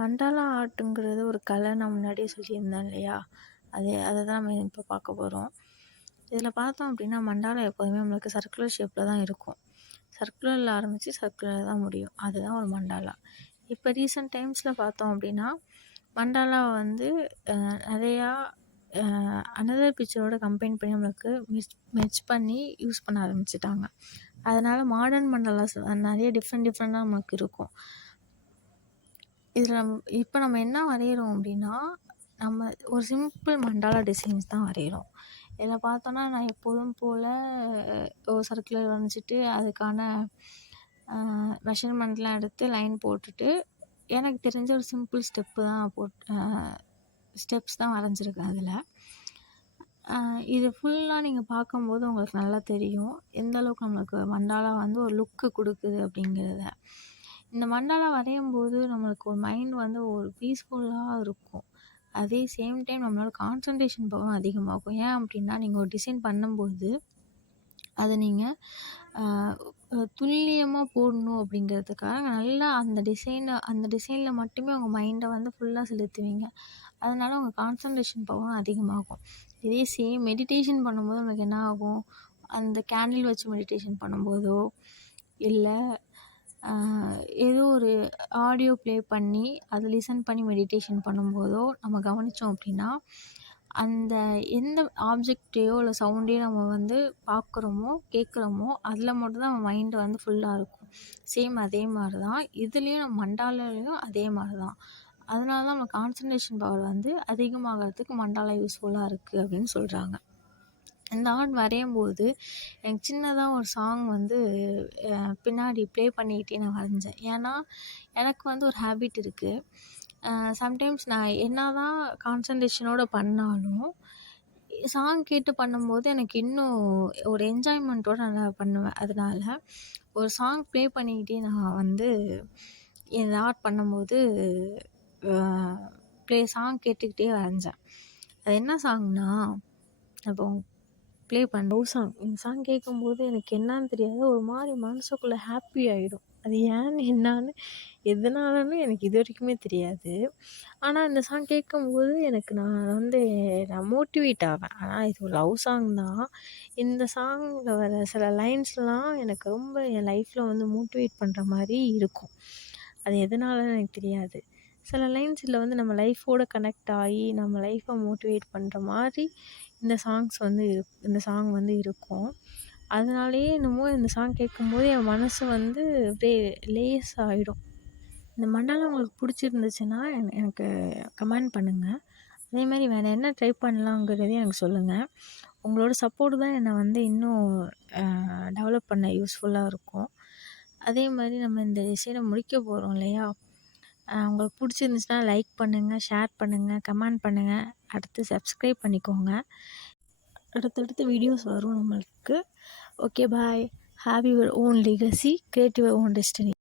மண்டாலா ஆர்ட்டுங்கிறது ஒரு கலை, நான் முன்னாடியே சொல்லியிருந்தேன் இல்லையா? அதை தான் நம்ம இப்போ பார்க்க போகிறோம். இதில் பார்த்தோம் அப்படின்னா மண்டாலா எப்போதுமே நம்மளுக்கு சர்க்குலர் ஷேப்பில் தான் இருக்கும். சர்க்குலரில் ஆரம்பித்து சர்க்குலரில் தான் முடியும். அதுதான் ஒரு மண்டாலா. இப்போ ரீசெண்ட் டைம்ஸில் பார்த்தோம் அப்படின்னா மண்டாலாவை வந்து நிறையா அனதர் பிக்சரோட கம்பைன் பண்ணி நம்மளுக்கு மெர்ஜ் பண்ணி யூஸ் பண்ண ஆரம்பிச்சிட்டாங்க. அதனால் மாடர்ன் மண்டாலாஸ் நிறைய டிஃப்ரெண்ட்டாக நமக்கு இருக்கும். இதில் இப்போ நம்ம என்ன வரைகிறோம் அப்படின்னா, நம்ம ஒரு சிம்பிள் மண்டாலா டிசைன்ஸ் தான் வரைகிறோம். இதில் பார்த்தோன்னா நான் எப்போதும் போல் ஒரு சர்க்குலர் வரைஞ்சிட்டு அதுக்கான மெஷர்மெண்ட்லாம் எடுத்து லைன் போட்டுட்டு எனக்கு தெரிஞ்ச ஒரு சிம்பிள் ஸ்டெப்ஸ் தான் வரைஞ்சிருக்கேன். அதில் இது ஃபுல்லாக நீங்கள் பார்க்கும்போது உங்களுக்கு நல்லா தெரியும் எந்த அளவுக்கு நம்மளுக்கு மண்டாலா வந்து ஒரு லுக்கு கொடுக்குது அப்படிங்கிறத. இந்த மண்டாலா வரையும் போது நம்மளுக்கு ஒரு மைண்ட் வந்து ஒரு பீஸ்ஃபுல்லாக இருக்கும். அதே சேம் டைம் நம்மளோட கான்சன்ட்ரேஷன் பவரும் அதிகமாகும். ஏன் அப்படின்னா நீங்கள் ஒரு டிசைன் பண்ணும்போது அதை நீங்கள் துல்லியமாக போடணும் அப்படிங்கிறதுக்காக நல்லா அந்த டிசைனில் மட்டுமே உங்கள் மைண்டை வந்து ஃபுல்லாக செலுத்துவீங்க. அதனால் உங்கள் கான்சன்ட்ரேஷன் பவரும் அதிகமாகும். இதே சேம் மெடிடேஷன் பண்ணும்போது நமக்கு என்ன ஆகும், அந்த கேண்டில் வச்சு மெடிடேஷன் பண்ணும்போதோ இல்லை ஏதோ ஒரு ஆடியோ ப்ளே பண்ணி அதை லிசன் பண்ணி மெடிடேஷன் பண்ணும்போதோ நம்ம கவனித்தோம் அப்படின்னா அந்த எந்த ஆப்ஜெக்டையோ இல்லை சவுண்டையோ நம்ம வந்து பார்க்குறோமோ கேட்குறோமோ அதில் மட்டும்தான் நம்ம மைண்டு வந்து ஃபுல்லாக இருக்கும். சேம் அதே மாதிரி தான் இதுலேயும் நம்ம மண்டாலாலையும் அதே மாதிரி தான். அதனால தான் நம்ம கான்சன்ட்ரேஷன் பவர் வந்து அதிகமாகிறதுக்கு மண்டாலா யூஸ்ஃபுல்லாக இருக்குது அப்படின்னு சொல்கிறாங்க. இந்த ஆர்ட் வரையும் போது எனக்கு சின்னதாக ஒரு சாங் வந்து பின்னாடி ப்ளே பண்ணிக்கிட்டே நான் வரைஞ்சேன். ஏன்னா எனக்கு வந்து ஒரு ஹேபிட் இருக்குது. சம்டைம்ஸ் நான் என்ன தான் கான்சன்ட்ரேஷனோடு பண்ணாலும் சாங் கேட்டு பண்ணும்போது எனக்கு இன்னும் ஒரு என்ஜாய்மெண்ட்டோடு நான் பண்ணுவேன். அதனால் ஒரு சாங் ப்ளே பண்ணிக்கிட்டே நான் வந்து இந்த ஆர்ட் பண்ணும்போது சாங் கேட்டுக்கிட்டே வரைஞ்சேன். அது என்ன சாங்னா, இப்போ ப்ளே பண்ண லவ் சாங். இந்த சாங் கேட்கும்போது எனக்கு என்னன்னு தெரியாது, ஒரு மாதிரி மனசுக்குள்ளே ஹாப்பி ஆகிடும். அது ஏன்னு என்னான்னு எதனாலன்னு எனக்கு இது வரைக்குமே தெரியாது. ஆனால் இந்த சாங் கேட்கும்போது எனக்கு நான் மோட்டிவேட் ஆவேன். ஆனால் இது லவ் சாங் தான். இந்த சாங்கில் வர சில லைன்ஸ்லாம் எனக்கு ரொம்ப என் லைஃப்பில் வந்து மோட்டிவேட் பண்ணுற மாதிரி இருக்கும். அது எதனாலன்னு எனக்கு தெரியாது. சில லைன்ஸில் வந்து நம்ம லைஃபோடு கனெக்ட் ஆகி நம்ம லைஃப்பை மோட்டிவேட் பண்ணுற மாதிரி இந்த சாங் வந்து இருக்கும். அதனாலேயே என்னமோ இந்த சாங் கேட்கும்போது என் மனசு வந்து அப்படியே லேஸ் ஆகிடும். இந்த மண்டாலா உங்களுக்கு பிடிச்சிருந்துச்சுன்னா எனக்கு கமெண்ட் பண்ணுங்கள். அதே மாதிரி வேறு என்ன ட்ரை பண்ணலாங்கிறதையும் எனக்கு சொல்லுங்கள். உங்களோட சப்போர்ட் தான் என்னை வந்து இன்னும் டெவலப் பண்ண யூஸ்ஃபுல்லாக இருக்கும். அதே மாதிரி நம்ம இந்த டிசைனை முடிக்க போகிறோம் இல்லையா? உங்களுக்கு பிடிச்சிருந்துச்சுன்னா லைக் பண்ணுங்கள், ஷேர் பண்ணுங்கள், கமெண்ட் பண்ணுங்கள். அடுத்து சப்ஸ்கிரைப் பண்ணிக்கோங்க. அடுத்தடுத்து வீடியோஸ் வரும் நம்மளுக்கு. Okay, bye. Have your own legacy, create your own destiny.